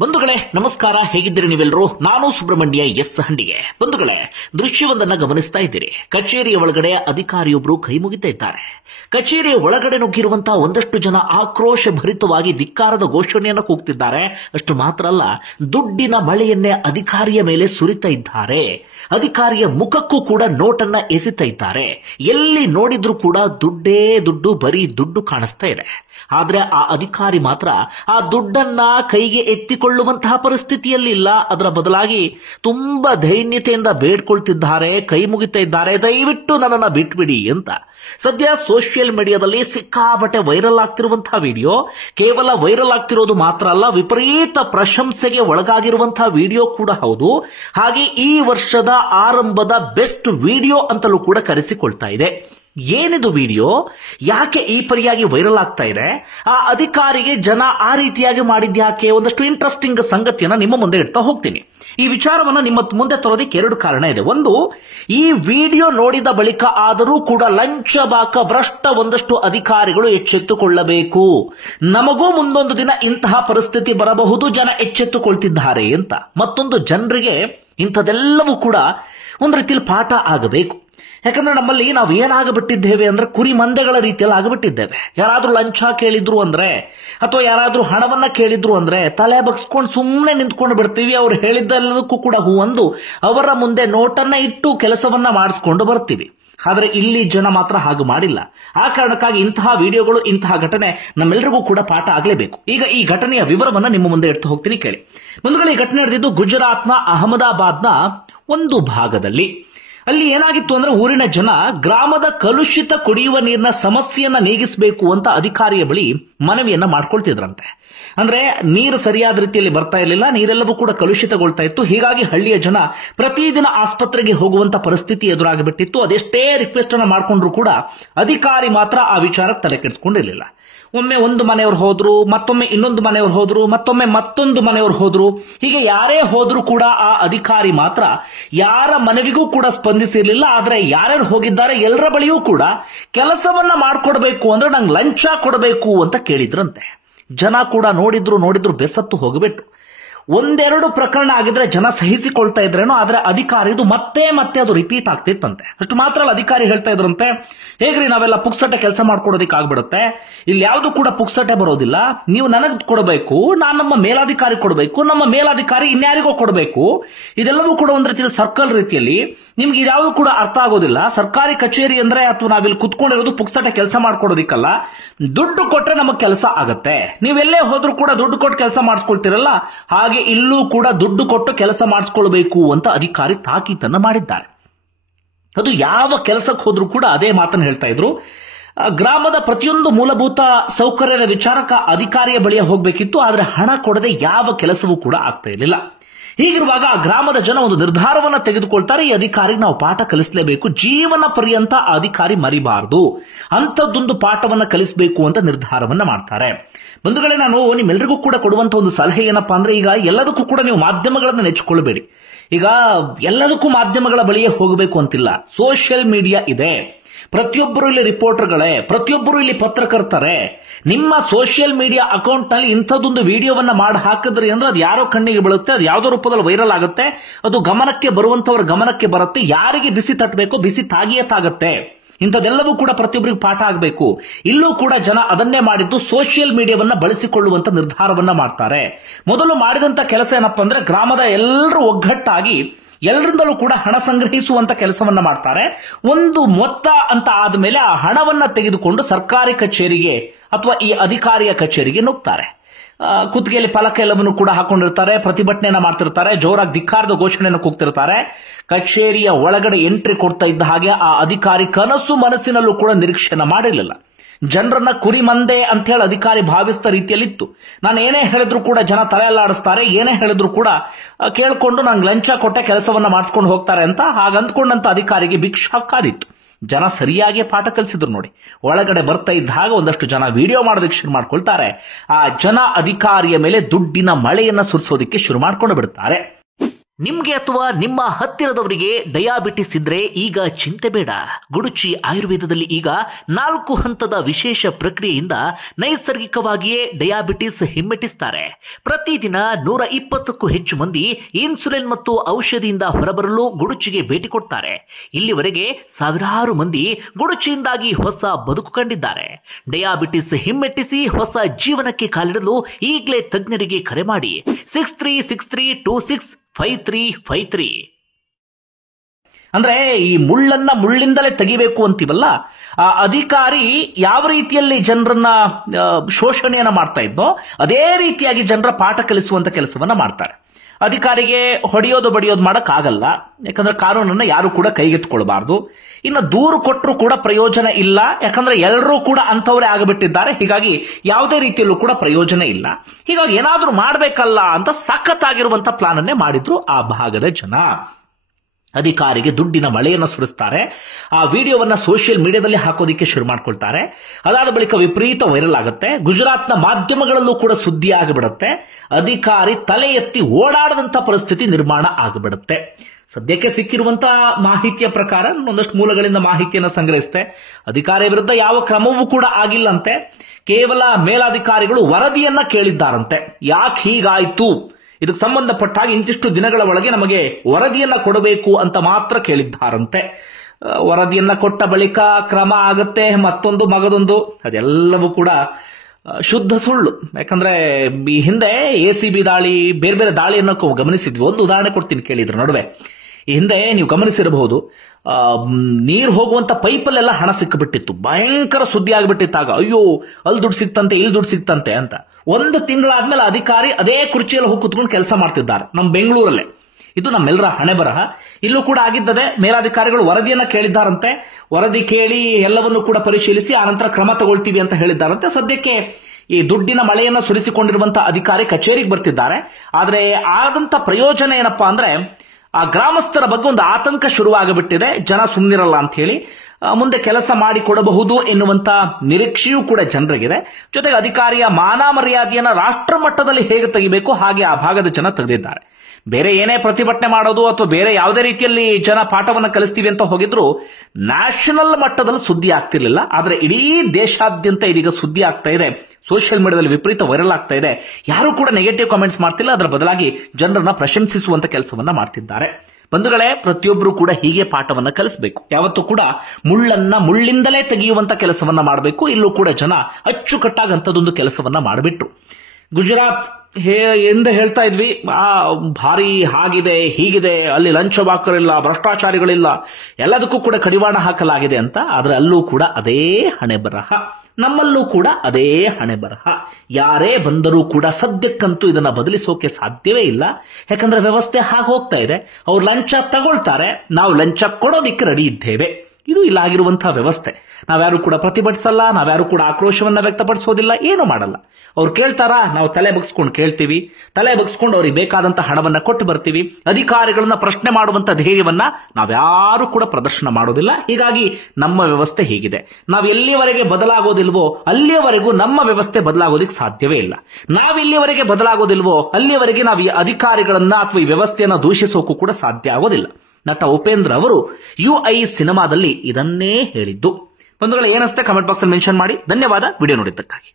ಬಂಧುಗಳೇ ನಮಸ್ಕಾರ, ಹೇಗಿದ್ದೀರಿ ನೀವೆಲ್ಲರೂ? ನಾನು ಸುಬ್ರಹ್ಮಣ್ಯ ಎಸ್ ಹಂಡಿಗೆ. ಬಂಧುಗಳೇ, ದೃಶ್ಯವೊಂದನ್ನ ಗಮನಿಸ್ತಾ ಇದ್ದೀರಿ. ಕಚೇರಿಯ ಒಳಗಡೆ ಅಧಿಕಾರಿಯೊಬ್ಬರು ಕೈ ಮುಗಿತಾ ಇದ್ದಾರೆ. ಕಚೇರಿಯ ಒಳಗಡೆ ನುಗ್ಗಿರುವಂತಹ ಒಂದಷ್ಟು ಜನ ಆಕ್ರೋಶ ಭರಿತವಾಗಿ ಧಿಕ್ಕಾರದ ಘೋಷಣೆಯನ್ನು ಕೂಗ್ತಿದ್ದಾರೆ. ಅಷ್ಟು ಮಾತ್ರ ಅಲ್ಲ, ದುಡ್ಡಿನ ಮಳೆಯನ್ನೇ ಅಧಿಕಾರಿಯ ಮೇಲೆ ಸುರಿತಾ ಇದ್ದಾರೆ. ಅಧಿಕಾರಿಯ ಮುಖಕ್ಕೂ ಕೂಡ ನೋಟನ್ನ ಎಸೆತಾ ಇದ್ದಾರೆ. ಎಲ್ಲಿ ನೋಡಿದ್ರೂ ಕೂಡ ದುಡ್ಡೇ ದುಡ್ಡು, ಬರೀ ದುಡ್ಡು ಕಾಣಿಸ್ತಾ ಇದೆ. ಆದ್ರೆ ಆ ಅಧಿಕಾರಿ ಮಾತ್ರ ಆ ದುಡ್ಡನ್ನ ಕೈಗೆ ಎತ್ತಿಕೊಳ್ಳುವಂತಹ ಪರಿಸ್ಥಿತಿಯಲ್ಲಿ ಇಲ್ಲ. ಅದರ ಬದಲಾಗಿ ತುಂಬಾ ದೈನ್ಯತೆಯಿಂದ ಬೇಡ್ಕೊಳ್ತಿದ್ದಾರೆ, ಕೈ ಮುಗಿತಾ ಇದ್ದಾರೆ, ದಯವಿಟ್ಟು ನನ್ನನ್ನ ಬಿಟ್ಬಿಡಿ ಅಂತ. ಸದ್ಯ ಸೋಷಿಯಲ್ ಮೀಡಿಯಾದಲ್ಲಿ ಸಿಕ್ಕಾಪಟ್ಟೆ ವೈರಲ್ ಆಗ್ತಿರುವಂತಹ ವಿಡಿಯೋ, ಕೇವಲ ವೈರಲ್ ಆಗ್ತಿರೋದು ಮಾತ್ರ ಅಲ್ಲ, ವಿಪರೀತ ಪ್ರಶಂಸೆಗೆ ಒಳಗಾಗಿರುವಂತಹ ವಿಡಿಯೋ ಕೂಡ ಹೌದು. ಹಾಗೆ ಈ ವರ್ಷದ ಆರಂಭದ ಬೆಸ್ಟ್ ವಿಡಿಯೋ ಅಂತಲೂ ಕೂಡ ಕರೆಸಿಕೊಳ್ತಾ ಇದೆ. ಏನಿದು ವಿಡಿಯೋ? ಯಾಕೆ ಈ ಪರಿಯಾಗಿ ವೈರಲ್ ಆಗ್ತಾ ಇದೆ? ಆ ಅಧಿಕಾರಿಗೆ ಜನ ಆ ರೀತಿಯಾಗಿ ಮಾಡಿದ್ಯಾಕೆ? ಒಂದಷ್ಟು ಇಂಟ್ರೆಸ್ಟಿಂಗ್ ಸಂಗತಿಯನ್ನ ನಿಮ್ಮ ಮುಂದೆ ಇಡ್ತಾ ಹೋಗ್ತೀನಿ. ಈ ವಿಚಾರವನ್ನ ನಿಮ್ಮ ಮುಂದೆ ತರೋದಕ್ಕೆ ಎರಡು ಕಾರಣ ಇದೆ. ಒಂದು, ಈ ವಿಡಿಯೋ ನೋಡಿದ ಬಳಿಕ ಆದರೂ ಕೂಡ ಲಂಚಬಾಕ ಭ್ರಷ್ಟ ಒಂದಷ್ಟು ಅಧಿಕಾರಿಗಳು ಎಚ್ಚೆತ್ತುಕೊಳ್ಳಬೇಕು. ನಮಗೂ ಮುಂದೊಂದು ದಿನ ಇಂತಹ ಪರಿಸ್ಥಿತಿ ಬರಬಹುದು, ಜನ ಎಚ್ಚೆತ್ತುಕೊಳ್ತಿದ್ದಾರೆ ಅಂತ. ಮತ್ತೊಂದು, ಜನರಿಗೆ ಇಂಥದೆಲ್ಲವೂ ಕೂಡ ಒಂದು ರೀತಿಯಲ್ಲಿ ಪಾಠ ಆಗಬೇಕು. ಯಾಕಂದ್ರೆ ನಮ್ಮಲ್ಲಿ ನಾವು ಏನಾಗಬಿಟ್ಟಿದ್ದೇವೆ ಅಂದ್ರೆ ಕುರಿ ಮಂದೆಗಳ ರೀತಿಯಲ್ಲಿ ಆಗಬಿಟ್ಟಿದ್ದೇವೆ. ಯಾರಾದ್ರೂ ಲಂಚ ಕೇಳಿದ್ರು ಅಂದ್ರೆ ಅಥವಾ ಯಾರಾದ್ರೂ ಹಣವನ್ನ ಕೇಳಿದ್ರು ಅಂದ್ರೆ ತಲೆ ಬಗ್ಸ್ಕೊಂಡು ಸುಮ್ಮನೆ ನಿಂತ್ಕೊಂಡು ಬಿಡ್ತೀವಿ. ಅವ್ರು ಹೇಳಿದ್ದೆಲ್ಲದಕ್ಕೂ ಕೂಡ ಹೂ ಅಂದು ಅವರ ಮುಂದೆ ನೋಟನ್ನ ಇಟ್ಟು ಕೆಲಸವನ್ನ ಮಾಡಿಸ್ಕೊಂಡು ಬರ್ತೀವಿ. ಆದ್ರೆ ಇಲ್ಲಿ ಜನ ಮಾತ್ರ ಹಾಗೆ ಮಾಡಿಲ್ಲ. ಆ ಕಾರಣಕ್ಕಾಗಿ ಇಂತಹ ವಿಡಿಯೋಗಳು, ಇಂತಹ ಘಟನೆ ನಮ್ಮೆಲ್ಲರಿಗೂ ಕೂಡ ಪಾಠ ಆಗಲೇಬೇಕು. ಈಗ ಈ ಘಟನೆಯ ವಿವರವನ್ನ ನಿಮ್ಮ ಮುಂದೆ ಇಡ್ತಾ ಹೋಗ್ತೀನಿ, ಕೇಳಿ. ಬಂಧುಗಳು, ಈ ಘಟನೆ ನಡೆದಿದ್ದು ಗುಜರಾತ್ನ ಅಹಮದಾಬಾದ್ನ ಒಂದು ಭಾಗದಲ್ಲಿ. ಅಲ್ಲಿ ಏನಾಗಿತ್ತು ಅಂದ್ರೆ, ಊರಿನ ಜನ ಗ್ರಾಮದ ಕಲುಷಿತ ಕುಡಿಯುವ ನೀರಿನ ಸಮಸ್ಯೆಯನ್ನ ನೀಗಿಸಬೇಕು ಅಂತ ಅಧಿಕಾರಿಯ ಬಳಿ ಮನವಿಯನ್ನ ಮಾಡ್ಕೊಳ್ತಿದ್ರಂತೆ. ಅಂದ್ರೆ ನೀರು ಸರಿಯಾದ ರೀತಿಯಲ್ಲಿ ಬರ್ತಾ ಇರಲಿಲ್ಲ, ನೀರೆಲ್ಲವೂ ಕೂಡ ಕಲುಷಿತಗೊಳ್ತಾ ಇತ್ತು. ಹೀಗಾಗಿ ಹಳ್ಳಿಯ ಜನ ಪ್ರತಿದಿನ ಆಸ್ಪತ್ರೆಗೆ ಹೋಗುವಂತ ಪರಿಸ್ಥಿತಿ ಎದುರಾಗಿಬಿಟ್ಟಿತ್ತು. ಅದೆಷ್ಟೇ ರಿಕ್ವೆಸ್ಟ್ ಅನ್ನ ಮಾಡ್ಕೊಂಡ್ರು ಕೂಡ ಅಧಿಕಾರಿ ಮಾತ್ರ ಆ ವಿಚಾರಕ್ಕೆ ತಲೆ ಕೆಡಿಸ್ಕೊಂಡಿರಲಿಲ್ಲ. ಒಮ್ಮೆ ಒಂದು ಮನೆಯವರು ಹೋದ್ರು, ಮತ್ತೊಮ್ಮೆ ಇನ್ನೊಂದು ಮನೆಯವರು ಹೋದ್ರು, ಮತ್ತೊಮ್ಮೆ ಮತ್ತೊಂದು ಮನೆಯವರು ಹೋದ್ರು. ಹೀಗೆ ಯಾರೇ ಹೋದ್ರು ಕೂಡ ಆ ಅಧಿಕಾರಿ ಮಾತ್ರ ಯಾರ ಮನವಿಗೂ ಕೂಡ ಸ್ಪಂದಿಸಿರ್ಲಿಲ್ಲ. ಆದ್ರೆ ಯಾರ್ಯಾರು ಹೋಗಿದ್ದಾರೆ ಎಲ್ಲರ ಬಳಿಯೂ ಕೂಡ ಕೆಲಸವನ್ನ ಮಾಡ್ಕೊಡ್ಬೇಕು ಅಂದ್ರೆ ನಂಗೆ ಲಂಚ ಕೊಡಬೇಕು ಅಂತ ಕೇಳಿದ್ರಂತೆ. ಜನ ಕೂಡ ನೋಡಿದ್ರು ಬೆಸತ್ತು ಹೋಗ್ಬಿಟ್ರು. ಒಂದೆರಡು ಪ್ರಕರಣ ಆಗಿದ್ರೆ ಜನ ಸಹಿಸಿಕೊಳ್ತಾ ಇದ್ರೇನೋ, ಆದ್ರೆ ಅಧಿಕಾರಿದು ಮತ್ತೆ ಅದು ರಿಪೀಟ್ ಆಗ್ತಿತ್ತಂತೆ. ಅಷ್ಟು ಮಾತ್ರ ಅಲ್ಲ, ಅಧಿಕಾರಿ ಹೇಳ್ತಾ ಇದ್ರಂತೆ, ಹೇಗ್ರಿ ನಾವೆಲ್ಲ ಪುಕ್ಸಟೆ ಕೆಲಸ ಮಾಡ್ಕೊಡೋದಿಕ್ ಆಗ್ಬಿಡುತ್ತೆ, ಇಲ್ಲಿ ಯಾವ್ದು ಕೂಡ ಪುಕ್ಸಟೆ ಬರೋದಿಲ್ಲ, ನೀವು ನನಗ್ ಕೊಡಬೇಕು, ನಾನ್ ನಮ್ಮ ಮೇಲಾಧಿಕಾರಿ ಕೊಡಬೇಕು, ನಮ್ಮ ಮೇಲಾಧಿಕಾರಿ ಇನ್ಯಾರಿಗೋ ಕೊಡಬೇಕು. ಇದೆಲ್ಲವೂ ಕೂಡ ಒಂದ್ ರೀತಿಯಲ್ಲಿ ಸರ್ಕಲ್ ರೀತಿಯಲ್ಲಿ. ನಿಮ್ಗೆ ಇದ್ಯಾವುದು ಕೂಡ ಅರ್ಥ ಆಗೋದಿಲ್ಲ. ಸರ್ಕಾರಿ ಕಚೇರಿ ಅಂದ್ರೆ ಅಥವಾ ನಾವಿಲ್ಲಿ ಕುತ್ಕೊಂಡಿರೋದು ಪುಕ್ಸಟೆ ಕೆಲಸ ಮಾಡ್ಕೊಡೋದಿಕ್ಕಲ್ಲ, ದುಡ್ಡು ಕೊಟ್ರೆ ನಮಗ್ ಕೆಲಸ ಆಗತ್ತೆ. ನೀವೆಲ್ಲೇ ಹೋದ್ರೂ ಕೂಡ ದುಡ್ಡು ಕೊಟ್ಟು ಕೆಲಸ ಮಾಡಿಸ್ಕೊಳ್ತಿರಲ್ಲ, ಹಾಗೆ ಇಲ್ಲೂ ಕೂಡ ದುಡ್ಡು ಕೊಟ್ಟು ಕೆಲಸ ಮಾಡಿಸ್ಕೊಳ್ಬೇಕು ಅಂತ ಅಧಿಕಾರಿ ತಾಕೀತನ್ನ ಮಾಡಿದ್ದಾರೆ. ಅದು ಯಾವ ಕೆಲಸಕ್ಕೆ ಹೋದ್ರೂ ಕೂಡ ಅದೇ ಮಾತನ್ನು ಹೇಳ್ತಾ ಇದ್ರು. ಗ್ರಾಮದ ಪ್ರತಿಯೊಂದು ಮೂಲಭೂತ ಸೌಕರ್ಯದ ವಿಚಾರಕ ಅಧಿಕಾರಿಯ ಬಳಿಯ ಹೋಗ್ಬೇಕಿತ್ತು, ಆದ್ರೆ ಹಣ ಕೊಡದೆ ಯಾವ ಕೆಲಸವೂ ಕೂಡ ಆಗ್ತಾ ಇರಲಿಲ್ಲ. ಹೀಗಿರುವಾಗ ಆ ಗ್ರಾಮದ ಜನ ಒಂದು ನಿರ್ಧಾರವನ್ನ ತೆಗೆದುಕೊಳ್ತಾರೆ, ಈ ಅಧಿಕಾರಿಗೆ ನಾವು ಪಾಠ ಕಲಿಸಲೇಬೇಕು, ಜೀವನ ಪರ್ಯಂತ ಆ ಅಧಿಕಾರಿ ಮರಿಬಾರದು, ಅಂಥದ್ದೊಂದು ಪಾಠವನ್ನ ಕಲಿಸಬೇಕು ಅಂತ ನಿರ್ಧಾರವನ್ನ ಮಾಡ್ತಾರೆ. ಬಂಧುಗಳೇ, ನಾನು ನಿಮ್ಮೆಲ್ಲರಿಗೂ ಕೂಡ ಕೊಡುವಂತ ಒಂದು ಸಲಹೆ ಏನಪ್ಪಾ ಅಂದ್ರೆ, ಈಗ ಎಲ್ಲದಕ್ಕೂ ಕೂಡ ನೀವು ಮಾಧ್ಯಮಗಳನ್ನ ನೆಚ್ಚಿಕೊಳ್ಳಬೇಡಿ. ಈಗ ಎಲ್ಲದಕ್ಕೂ ಮಾಧ್ಯಮಗಳ ಬಳಿಯೇ ಹೋಗಬೇಕು ಅಂತಿಲ್ಲ. ಸೋಷಿಯಲ್ ಮೀಡಿಯಾ ಇದೆ, ಪ್ರತಿಯೊಬ್ಬರು ಇಲ್ಲಿ ರಿಪೋರ್ಟರ್ಗಳೇ, ಪ್ರತಿಯೊಬ್ಬರು ಇಲ್ಲಿ ಪತ್ರಕರ್ತರೇ. ನಿಮ್ಮ ಸೋಷಿಯಲ್ ಮೀಡಿಯಾ ಅಕೌಂಟ್ ನಲ್ಲಿ ಇಂಥದ್ದೊಂದು ವಿಡಿಯೋವನ್ನ ಮಾಡಿ ಹಾಕಿದ್ರಿ ಅಂದ್ರೆ ಅದು ಯಾರೋ ಕಣ್ಣಿಗೆ ಬೀಳುತ್ತೆ, ಅದು ಯಾವುದೋ ರೂಪದಲ್ಲಿ ವೈರಲ್ ಆಗುತ್ತೆ, ಅದು ಗಮನಕ್ಕೆ ಬರುವಂತವರ ಗಮನಕ್ಕೆ ಬರುತ್ತೆ. ಯಾರಿಗೆ ಬಿಸಿ ತಟ್ಟಬೇಕೋ ಬಿಸಿ ತಾಗಿಯೇ ತಾಗತ್ತೆ. ಇಂಥದ್ದೆಲ್ಲವೂ ಕೂಡ ಪ್ರತಿಯೊಬ್ಬರಿಗೆ ಪಾಠ ಆಗಬೇಕು. ಇಲ್ಲೂ ಕೂಡ ಜನ ಅದನ್ನೇ ಮಾಡಿದ್ದು, ಸೋಷಿಯಲ್ ಮೀಡಿಯಾವನ್ನ ಬಳಸಿಕೊಳ್ಳುವಂತ ನಿರ್ಧಾರವನ್ನ ಮಾಡ್ತಾರೆ. ಮೊದಲು ಮಾಡಿದಂತ ಕೆಲಸ ಏನಪ್ಪಾ ಅಂದ್ರೆ, ಗ್ರಾಮದ ಎಲ್ಲರೂ ಒಗ್ಗಟ್ಟಾಗಿ ಎಲ್ಲರಿಂದಲೂ ಕೂಡ ಹಣ ಸಂಗ್ರಹಿಸುವಂತ ಕೆಲಸವನ್ನ ಮಾಡ್ತಾರೆ. ಒಂದು ಮೊತ್ತ ಅಂತ ಆದ್ಮೇಲೆ ಆ ಹಣವನ್ನ ತೆಗೆದುಕೊಂಡು ಸರ್ಕಾರಿ ಕಚೇರಿಗೆ ಅಥವಾ ಈ ಅಧಿಕಾರಿಯ ಕಚೇರಿಗೆ ನುಗ್ತಾರೆ. ಕುತ್ತಿಗೆಯಲ್ಲಿ ಫಲಕ ಎಲ್ಲವನ್ನು ಕೂಡ ಹಾಕೊಂಡಿರ್ತಾರೆ, ಪ್ರತಿಭಟನೆಯನ್ನ ಮಾಡ್ತಿರ್ತಾರೆ, ಜೋರಾಗಿ ಧಿಕ್ಕಾರದ ಘೋಷಣೆಯನ್ನು ಕೂಗ್ತಿರ್ತಾರೆ. ಕಚೇರಿಯ ಒಳಗಡೆ ಎಂಟ್ರಿ ಕೊಡ್ತಾ ಇದ್ದ ಹಾಗೆ ಆ ಅಧಿಕಾರಿ ಕನಸು ಮನಸ್ಸಿನಲ್ಲೂ ಕೂಡ ನಿರೀಕ್ಷೆನ ಮಾಡಿರಲಿಲ್ಲ. ಜನರನ್ನ ಕುರಿ ಮಂದೆ ಅಂತ ಹೇಳಿ ಅಧಿಕಾರಿ ಭಾವಿಸಿದ ರೀತಿಯಲ್ಲಿತ್ತು. ನಾನು ಏನೇ ಹೇಳಿದ್ರು ಕೂಡ ಜನ ತಲೆ ಅಲ್ಲಾಡಿಸ್ತಾರೆ, ಏನೇ ಹೇಳಿದ್ರು ಕೂಡ ಕೇಳ್ಕೊಂಡು ನಂಗೆ ಲಂಚ ಕೊಟ್ಟೆ ಕೆಲಸವನ್ನ ಮಾಡಿಸ್ಕೊಂಡು ಹೋಗ್ತಾರೆ ಅಂತ ಹಾಗಂದ್ಕೊಂಡಂತ ಅಧಿಕಾರಿಗೆ ಬಿಗ್ ಶಾಕ್ ಆದಿತ್ತು. ಜನ ಸರಿಯಾಗಿ ಪಾಠ ಕಲಿಸಿದ್ರು ನೋಡಿ. ಒಳಗಡೆ ಬರ್ತಾ ಇದ್ದ ಹಾಗೆ ಒಂದಷ್ಟು ಜನ ವಿಡಿಯೋ ಮಾಡೋದಕ್ಕೆ ಶುರು ಮಾಡ್ಕೊಳ್ತಾರೆ. ಆ ಜನ ಅಧಿಕಾರಿಯ ಮೇಲೆ ದುಡ್ಡಿನ ಮಳೆಯನ್ನ ಸುರಿಸೋದಕ್ಕೆ ಶುರು ಮಾಡ್ಕೊಂಡು ಬಿಡ್ತಾರೆ. ನಿಮ್ಗೆ ಅಥವಾ ನಿಮ್ಮ ಹತ್ತಿರದವರಿಗೆ ಡಯಾಬಿಟಿಸ್ ಇದ್ರೆ ಈಗ ಚಿಂತೆ ಬೇಡ. ಗುಡುಚಿ ಆಯುರ್ವೇದದಲ್ಲಿ ಈಗ 4 ಹಂತದ ವಿಶೇಷ ಪ್ರಕ್ರಿಯೆಯಿಂದ ನೈಸರ್ಗಿಕವಾಗಿಯೇ ಡಯಾಬಿಟಿಸ್ ಹಿಮ್ಮೆಟ್ಟಿಸ್ತಾರೆ. ಪ್ರತಿದಿನ 120ಕ್ಕೂ ಹೆಚ್ಚು ಮಂದಿ ಇನ್ಸುಲಿನ್ ಮತ್ತು ಔಷಧಿಯಿಂದ ಹೊರಬರಲು ಗುಡುಚಿಗೆ ಭೇಟಿ ಕೊಡ್ತಾರೆ. ಇಲ್ಲಿವರೆಗೆ ಸಾವಿರಾರು ಮಂದಿ ಗುಡುಚಿಯಿಂದಾಗಿ ಹೊಸ ಬದುಕು ಕಂಡಿದ್ದಾರೆ. ಡಯಾಬಿಟಿಸ್ ಹಿಮ್ಮೆಟ್ಟಿಸಿ ಹೊಸ ಜೀವನಕ್ಕೆ ಕಾಲಿಡಲು ಈಗಲೇ ತಜ್ಞರಿಗೆ ಕರೆ ಮಾಡಿ 6363265353. ಅಂದ್ರೆ ಈ ಮುಳ್ಳನ್ನ ಮುಳ್ಳಿಂದಲೇ ತೆಗಿಬೇಕು ಅಂತೀವಲ್ಲ, ಆ ಅಧಿಕಾರಿ ಯಾವ ರೀತಿಯಲ್ಲಿ ಜನರನ್ನ ಶೋಷಣೆಯನ್ನ ಮಾಡ್ತಾ ಇದ್ನೋ ಅದೇ ರೀತಿಯಾಗಿ ಜನರ ಪಾಠ ಕಲಿಸುವಂತ ಕೆಲಸವನ್ನ ಮಾಡ್ತಾರೆ. ಅಧಿಕಾರಿಗೆ ಹೊಡೆಯೋದು ಬಡಿಯೋದು ಮಾಡಕ್ ಆಗಲ್ಲ, ಯಾಕಂದ್ರೆ ಕಾನೂನನ್ನ ಯಾರು ಕೂಡ ಕೈಗೆತ್ಕೊಳ್ಬಾರ್ದು. ಇನ್ನು ದೂರು ಕೊಟ್ಟರು ಕೂಡ ಪ್ರಯೋಜನ ಇಲ್ಲ, ಯಾಕಂದ್ರೆ ಎಲ್ಲರೂ ಕೂಡ ಅಂತವರೇ ಆಗಿಬಿಟ್ಟಿದ್ದಾರೆ. ಹೀಗಾಗಿ ಯಾವುದೇ ರೀತಿಯಲ್ಲೂ ಕೂಡ ಪ್ರಯೋಜನ ಇಲ್ಲ. ಹೀಗಾಗಿ ಏನಾದ್ರೂ ಮಾಡ್ಬೇಕಲ್ಲ ಅಂತ ಸಖತ್ತಾಗಿರುವಂತ ಪ್ಲಾನ್ ಅನ್ನೇ ಮಾಡಿದ್ರು ಆ ಭಾಗದ ಜನ. ಅಧಿಕಾರಿಗೆ ದುಡ್ಡಿನ ಮಳೆಯನ್ನು ಸುರಿಸ್ತಾರೆ. ಆ ವಿಡಿಯೋವನ್ನ ಸೋಷಿಯಲ್ ಮೀಡಿಯಾದಲ್ಲಿ ಹಾಕೋದಿಕ್ಕೆ ಶುರು ಮಾಡ್ಕೊಳ್ತಾರೆ. ಅದಾದ ಬಳಿಕ ವಿಪರೀತ ವೈರಲ್ ಆಗುತ್ತೆ. ಗುಜರಾತ್ನ ಮಾಧ್ಯಮಗಳಲ್ಲೂ ಕೂಡ ಸುದ್ದಿ ಆಗಿಬಿಡುತ್ತೆ. ಅಧಿಕಾರಿ ತಲೆ ಎತ್ತಿ ಓಡಾಡದಂತ ಪರಿಸ್ಥಿತಿ ನಿರ್ಮಾಣ ಆಗಿಬಿಡುತ್ತೆ. ಸದ್ಯಕ್ಕೆ ಸಿಕ್ಕಿರುವಂತಹ ಮಾಹಿತಿಯ ಪ್ರಕಾರ ಒಂದಷ್ಟು ಮೂಲಗಳಿಂದ ಮಾಹಿತಿಯನ್ನು ಸಂಗ್ರಹಿಸುತ್ತೆ. ಅಧಿಕಾರಿ ವಿರುದ್ಧ ಯಾವ ಕ್ರಮವೂ ಕೂಡ ಆಗಿಲ್ಲಂತೆ. ಕೇವಲ ಮೇಲಾಧಿಕಾರಿಗಳು ವರದಿಯನ್ನ ಕೇಳಿದ್ದಾರಂತೆ. ಯಾಕೆ ಹೀಗಾಯ್ತು, ಇದಕ್ಕೆ ಸಂಬಂಧಪಟ್ಟ ಹಾಗೆ ಇಂತಿಷ್ಟು ದಿನಗಳ ಒಳಗೆ ನಮಗೆ ವರದಿಯನ್ನ ಕೊಡಬೇಕು ಅಂತ ಮಾತ್ರ ಕೇಳಿದ್ದಾರಂತೆ. ವರದಿಯನ್ನ ಕೊಟ್ಟ ಬಳಿಕ ಕ್ರಮ ಆಗುತ್ತೆ, ಮತ್ತೊಂದು ಮಗದೊಂದು, ಅದೆಲ್ಲವೂ ಕೂಡ ಶುದ್ಧ ಸುಳ್ಳು. ಯಾಕಂದ್ರೆ ಈ ಹಿಂದೆ ACB ದಾಳಿ, ಬೇರೆ ಬೇರೆ ದಾಳಿಯನ್ನು ಗಮನಿಸಿದ್ವಿ. ಒಂದು ಉದಾಹರಣೆ ಕೊಡ್ತೀನಿ ಕೇಳಿದ್ರ ನಡುವೆ. ಈ ಹಿಂದೆ ನೀವು ಗಮನಿಸಿರಬಹುದು, ನೀರು ಹೋಗುವಂತ ಪೈಪಲ್ಲೆಲ್ಲ ಹಣ ಸಿಕ್ಕಿಬಿಟ್ಟಿತ್ತು. ಭಯಂಕರ ಸುದ್ದಿ ಆಗಿಬಿಟ್ಟಿತ್ತಾಗ. ಅಯ್ಯೋ, ಅಲ್ಲಿ ದುಡ್ಡು ಸಿಕ್ತಂತೆ, ಇಲ್ಲಿ ದುಡ್ಡು ಸಿಕ್ತಂತೆ ಅಂತ. 1 ತಿಂಗಳಾದ್ಮೇಲೆ ಅಧಿಕಾರಿ ಅದೇ ಕುರ್ಚಿಯಲ್ಲಿ ಹೋಗಿ ಕುತ್ಕೊಂಡು ಕೆಲಸ ಮಾಡ್ತಿದ್ದಾರೆ ನಮ್ಮ ಬೆಂಗಳೂರಲ್ಲೇ. ಇದು ನಮ್ಮೆಲ್ಲರ ಹಣೆ ಬರಹ. ಇಲ್ಲೂ ಕೂಡ ಆಗಿದ್ದದೆ. ಮೇಲಾಧಿಕಾರಿಗಳು ವರದಿಯನ್ನ ಕೇಳಿದ್ದಾರಂತೆ. ವರದಿ ಕೇಳಿ ಎಲ್ಲವನ್ನು ಕೂಡ ಪರಿಶೀಲಿಸಿ ಆನಂತರ ಕ್ರಮ ತಗೊಳ್ತೀವಿ ಅಂತ ಹೇಳಿದ್ದಾರಂತೆ. ಸದ್ಯಕ್ಕೆ ಈ ದುಡ್ಡಿನ ಮಳೆಯನ್ನ ಸುರಿಸಿಕೊಂಡಿರುವಂತಹ ಅಧಿಕಾರಿ ಕಚೇರಿಗೆ ಬರ್ತಿದ್ದಾರೆ. ಆದ್ರೆ ಆದಂತ ಪ್ರಯೋಜನ ಏನಪ್ಪಾ ಅಂದ್ರೆ, ಆ ಗ್ರಾಮಸ್ಥರ ಬಗ್ಗೆ ಒಂದು ಆತಂಕ ಶುರುವಾಗಿಬಿಟ್ಟಿದೆ. ಜನ ಸುಮ್ಮನಿರಲ್ಲ ಅಂತ ಹೇಳಿ ಮುಂದೆ ಕೆಲಸ ಮಾಡಿ ಕೊಡಬಹುದು ಎನ್ನುವಂತ ನಿರೀಕ್ಷೆಯೂ ಕೂಡ ಜನರಿಗಿದೆ. ಜೊತೆಗೆ ಅಧಿಕಾರಿಯ ಮಾನ ಮರ್ಯಾದೆಯನ್ನ ರಾಷ್ಟ್ರ ಮಟ್ಟದಲ್ಲಿ ಹೇಗೆ ತೆಗಿಬೇಕು ಹಾಗೆ ಆ ಭಾಗದ ಜನ ತೆಗೆದಿದ್ದಾರೆ. ಬೇರೆ ಏನೇ ಪ್ರತಿಭಟನೆ ಮಾಡೋದು ಅಥವಾ ಬೇರೆ ಯಾವುದೇ ರೀತಿಯಲ್ಲಿ ಜನ ಪಾಠವನ್ನ ಕಲಿಸ್ತೀವಿ ಅಂತ ಹೋಗಿದ್ರು ನ್ಯಾಷನಲ್ ಮಟ್ಟದಲ್ಲಿ ಸುದ್ದಿ ಆಗ್ತಿರ್ಲಿಲ್ಲ. ಆದ್ರೆ ಇಡೀ ದೇಶಾದ್ಯಂತ ಇದೀಗ ಸುದ್ದಿ ಆಗ್ತಾ ಇದೆ. ಸೋಷಿಯಲ್ ಮೀಡಿಯಾದಲ್ಲಿ ವಿಪರೀತ ವೈರಲ್ ಆಗ್ತಾ ಇದೆ. ಯಾರು ಕೂಡ ನೆಗೆಟಿವ್ ಕಾಮೆಂಟ್ಸ್ ಮಾಡ್ತಿಲ್ಲ, ಅದರ ಬದಲಾಗಿ ಜನರನ್ನ ಪ್ರಶಂಸಿಸುವಂತ ಕೆಲಸವನ್ನ ಮಾಡ್ತಿದ್ದಾರೆ. ಬಂಧುಗಳೇ, ಪ್ರತಿಯೊಬ್ಬರು ಕೂಡ ಹೀಗೆ ಪಾಠವನ್ನ ಕಲಿಸಬೇಕು. ಯಾವತ್ತೂ ಕೂಡ ಮುಳ್ಳನ್ನ ಮುಳ್ಳಿಂದಲೇ ತೆಗೆಯುವಂತ ಕೆಲಸವನ್ನ ಮಾಡಬೇಕು. ಇಲ್ಲೂ ಕೂಡ ಜನ ಅಚ್ಚುಕಟ್ಟಾಗಂತದೊಂದು ಕೆಲಸವನ್ನ ಮಾಡಿಬಿಟ್ರು. ಗುಜರಾತ್ ಎಂದು ಹೇಳ್ತಾ ಇದ್ವಿ, ಭಾರಿ ಹಾಗಿದೆ ಹೀಗಿದೆ, ಅಲ್ಲಿ ಲಂಚಬಾಕರಿಲ್ಲ, ಭ್ರಷ್ಟಾಚಾರಿಗಳಿಲ್ಲ, ಎಲ್ಲದಕ್ಕೂ ಕೂಡ ಕಡಿವಾಣ ಹಾಕಲಾಗಿದೆ ಅಂತ. ಆದ್ರೆ ಅಲ್ಲೂ ಕೂಡ ಅದೇ ಹಣೆ ಬರಹ, ನಮ್ಮಲ್ಲೂ ಕೂಡ ಅದೇ ಹಣೆ ಬರಹ. ಯಾರೇ ಬಂದರೂ ಕೂಡ ಸದ್ಯಕ್ಕಂತೂ ಇದನ್ನ ಬದಲಿಸೋಕೆ ಸಾಧ್ಯವೇ ಇಲ್ಲ. ಯಾಕಂದ್ರೆ ವ್ಯವಸ್ಥೆ ಹಾಗೆ ಹೋಗ್ತಾ ಇದೆ. ಅವ್ರು ಲಂಚ ತಗೊಳ್ತಾರೆ, ನಾವು ಲಂಚ ಕೊಡೋದಿಕ್ಕೆ ರೆಡಿ ಇದ್ದೇವೆ. ಇದು ಇಲ್ಲಾಗಿರುವಂತಹ ವ್ಯವಸ್ಥೆ. ನಾವ್ಯಾರು ಕೂಡ ಪ್ರತಿಭಟಿಸಲ್ಲ, ನಾವ್ಯಾರು ಕೂಡ ಆಕ್ರೋಶವನ್ನ ವ್ಯಕ್ತಪಡಿಸೋದಿಲ್ಲ, ಏನು ಮಾಡಲ್ಲ. ಅವ್ರು ಕೇಳ್ತಾರ, ನಾವು ತಲೆ ಬಗ್ಸ್ಕೊಂಡು ಕೇಳ್ತೀವಿ, ತಲೆ ಬಗ್ಸ್ಕೊಂಡು ಅವ್ರಿಗೆ ಬೇಕಾದಂತ ಹಣವನ್ನ ಕೊಟ್ಟು ಬರ್ತೀವಿ. ಅಧಿಕಾರಿಗಳನ್ನ ಪ್ರಶ್ನೆ ಮಾಡುವಂತ ಧೈರ್ಯವನ್ನ ನಾವ್ಯಾರು ಕೂಡ ಪ್ರದರ್ಶನ ಮಾಡೋದಿಲ್ಲ. ಹೀಗಾಗಿ ನಮ್ಮ ವ್ಯವಸ್ಥೆ ಹೀಗಿದೆ. ನಾವು ಎಲ್ಲಿಯವರೆಗೆ ಬದಲಾಗೋದಿಲ್ವೋ ಅಲ್ಲಿಯವರೆಗೂ ನಮ್ಮ ವ್ಯವಸ್ಥೆ ಬದಲಾಗೋದಿಕ್ಕೆ ಸಾಧ್ಯವೇ ಇಲ್ಲ. ನಾವಿಲ್ಲಿಯವರೆಗೆ ಬದಲಾಗೋದಿಲ್ವೋ ಅಲ್ಲಿಯವರೆಗೆ ನಾವು ಈ ಅಧಿಕಾರಿಗಳನ್ನ ಅಥವಾ ಈ ವ್ಯವಸ್ಥೆಯನ್ನ ದೂಷಿಸೋಕು ಕೂಡ ಸಾಧ್ಯ ಆಗೋದಿಲ್ಲ. ನಟ ಉಪೇಂದ್ರ ಅವರು UI ಸಿನಿಮಾದಲ್ಲಿ ಇದನ್ನೇ ಹೇಳಿದ್ದು. ಬಂಧುಗಳೇ, ಏನಷ್ಟೇ ಕಮೆಂಟ್ ಬಾಕ್ಸ್ ಅಲ್ಲಿ ಮೆನ್ಷನ್ ಮಾಡಿ. ಧನ್ಯವಾದ ವಿಡಿಯೋ ನೋಡಿದ್ದಕ್ಕಾಗಿ.